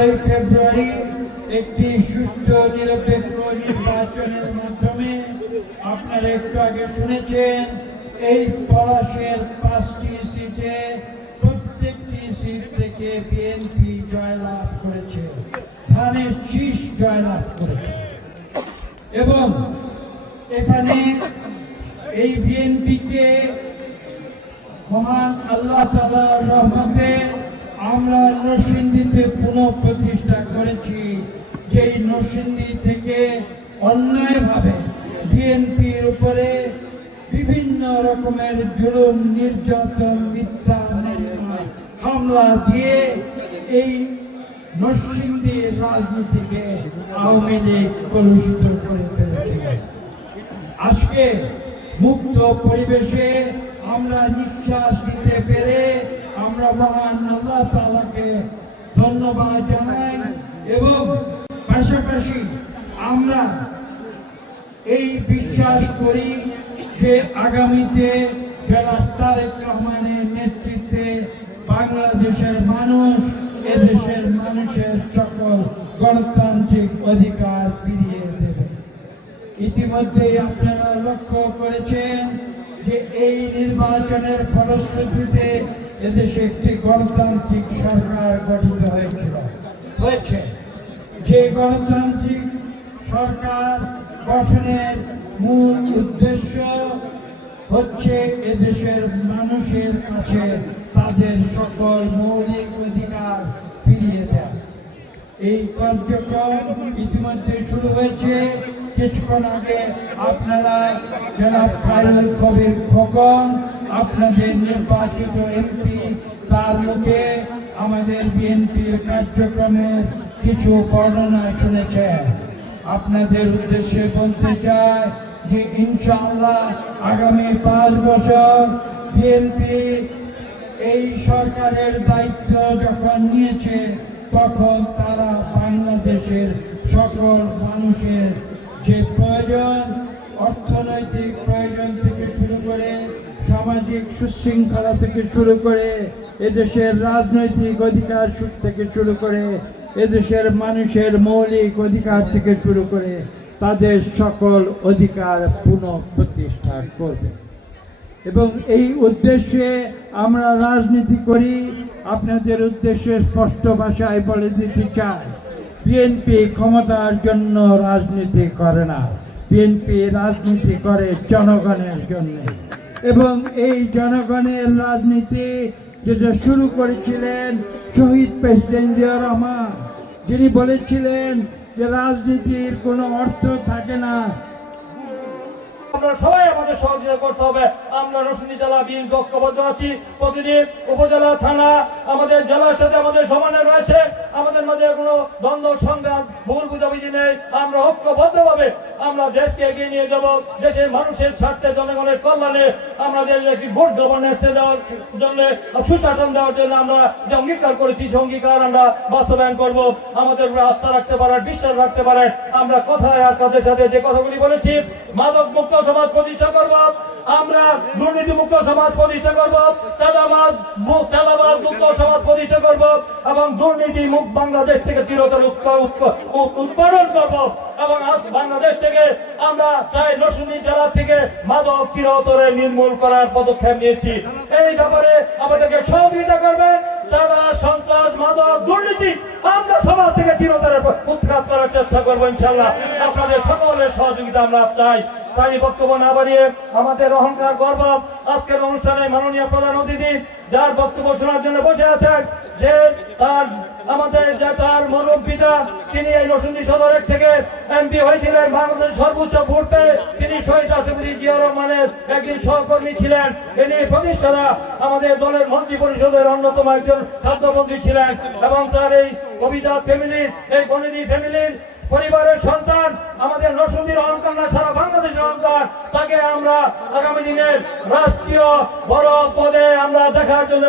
12ই ফেব্রুয়ারি একটি সুষ্ঠু নিরপেক্ষ নির্বাচনের মাধ্যমে আপনারা একটু আগে শুনেছেন এই পলাশের 5টি সিটে প্রত্যেকটি সিট থেকে বিএনপি জয়লাভ করেছে, ধানের শীষ জয়লাভ করেছে। এবং এখানে এই বিএনপিকে মহান আল্লাহ তাআলার রহমতে আমরা নরসিংদীতে পুনঃপ্রতিষ্ঠা করেছি। যেই নরসিংদী থেকে অন্যায়ভাবে বিএনপির উপরে বিভিন্ন রকমের জুলুম, নির্যাতন, মিথ্যা হামলা দিয়ে এই নরসিংদীর রাজনীতিকে আওয়ামী লীগ কলুষিত করে ফেলেছিল। আজকে মুক্ত পরিবেশে আমরা নিঃশ্বাস নিতে পেরে আমরা মহান আল্লাহ তাআলাকে ধন্যবাদ জানাই এবং পাশাপাশি আমরা এই বিশ্বাস করি যে আগামীতে জনাব তারেক রহমানের নেতৃত্বে বাংলাদেশের মানুষ এদেশের মানুষের সকল গণতান্ত্রিক অধিকার ফিরিয়ে দেবে। ইতিমধ্যেই আপনারা লক্ষ্য করেছেন যে এই নির্বাচনের ফলশ্রুতিতে এদেশে একটি গণতান্ত্রিক সরকার গঠিত হয়েছে। যে গণতান্ত্রিক সরকার গঠনের মূল উদ্দেশ্য হচ্ছে এদেশের মানুষের কাছে তাদের সকল মৌলিক অধিকার ফিরিয়ে দেওয়া। এই কার্যক্রম ইতিমধ্যে শুরু হয়েছে। কিছুক্ষণ আগে আপনারা জনাব খায়রুল কবির খোকন আপনাদের নির্বাচিত এমপি তার মুখে আমাদের বিএনপির কার্যক্রমের কিছু বর্ণনা শুনেছেন। আপনাদের উদ্দেশ্যে বলতে চাই যে ইনশাআল্লাহ আগামী 5 বছর বিএনপি এই সরকারের দায়িত্ব যখন নিয়েছে তখন তারা বাংলাদেশের সকল মানুষের যে প্রয়োজন, অর্থনৈতিক প্রয়োজন থেকে শুরু করে সামাজিক সুশৃঙ্খলা থেকে শুরু করে এদেশের রাজনৈতিক অধিকার থেকে শুরু করে এদেশের মানুষের মৌলিক অধিকার থেকে শুরু করে তাদের সকল অধিকার পুনঃপ্রতিষ্ঠা করবে। এবং এই উদ্দেশ্যে আমরা রাজনীতি করি। আপনাদের উদ্দেশ্যে স্পষ্ট ভাষায় বলে দিতে চাই, বিএনপি ক্ষমতার জন্য রাজনীতি করে না, বিএনপি রাজনীতি করে জনগণের জন্য। এবং এই জনগণের রাজনীতি যেটা শুরু করেছিলেন শহীদ প্রেসিডেন্ট জিয়াউর রহমান, যিনি বলেছিলেন যে রাজনীতির কোনো অর্থ থাকে না। আমরা সবাই আমাদের সহযোগিতা করতে হবে। আমরা নরসিংদী জেলা বিএনপি ঐক্যবদ্ধ আছি। প্রতিটি উপজেলা, থানা, আমাদের জেলার সাথে আমাদের সমন্বয় রয়েছে। আমাদের মধ্যে কোনো দ্বন্দ্ব, সংঘাত, ভুল বুঝাবুঝি নেই। আমরা ঐক্যবদ্ধভাবে আমরা দেশকে এগিয়ে নিয়ে যাব। দেশের মানুষের স্বার্থে, জনগণের কল্যাণে আমরা একটি গুড গভর্নেন্স দেওয়ার জন্য, সুশাসন দেওয়ার জন্য আমরা যে অঙ্গীকার করেছি সে অঙ্গীকার আমরা বাস্তবায়ন করব। আমাদের উপরে আস্থা রাখতে পারেন, বিশ্বাস রাখতে পারেন। আমরা কথায় আর কাজের সাথে যে কথাগুলি বলেছি, মাদক মুক্ত সমাজ প্রতিষ্ঠা করব, আমরা দুর্নীতি মুক্ত সমাজ প্রতিষ্ঠা করব, চাঁদাবাজ মুক্ত সমাজ প্রতিষ্ঠা করব এবং দুর্নীতি মুক্ত বাংলাদেশ থেকে চিরতরে উৎপাদন করব। এবং আজ বাংলাদেশ থেকে আমরা চাই নরসিংদী জেলা থেকে মাদক চিরতরে নির্মূল করার পদক্ষেপ নিয়েছি। এই ব্যাপারে আমাদেরকে সহযোগিতা করবেন। চাঁদা, সন্ত্রাস, মাদক, দুর্নীতি আমরা সমাজ থেকে চিরতরে উৎখাত করার চেষ্টা করবো ইনশাআল্লাহ। আপনাদের সকলের সহযোগিতা আমরা চাই। তাই বক্তব্য না বাড়িয়ে আমাদের অহংকার, গর্ব আজকের অনুষ্ঠানে মাননীয় প্রধান অতিথি যার বক্তব্য শোনার জন্য বসে আছেন, যে তার মুরব্বিটা, তিনি এই নরসিংদী সদরের থেকে এমপি হয়েছিলেন, বাংলাদেশের সর্বোচ্চ ভোট পেয়ে তিনি শহীদ রাষ্ট্রপতি জিয়াউর রহমানের একজন সহকর্মী ছিলেন। তিনি প্রতিষ্ঠাতা আমাদের দলের মন্ত্রী পরিষদের অন্যতম একজন খাদ্যমন্ত্রী ছিলেন এবং তার এই অভিজাত ফ্যামিলির, এই বনেদি ফ্যামিলির পরিবারের সন্তান, আমাদের নরসিংদীর অহংকার না, সারা বাংলাদেশের অহংকার। তাকে আমরা আগামী দিনের রাষ্ট্রীয় বড় পদে আমরা দেখার জন্য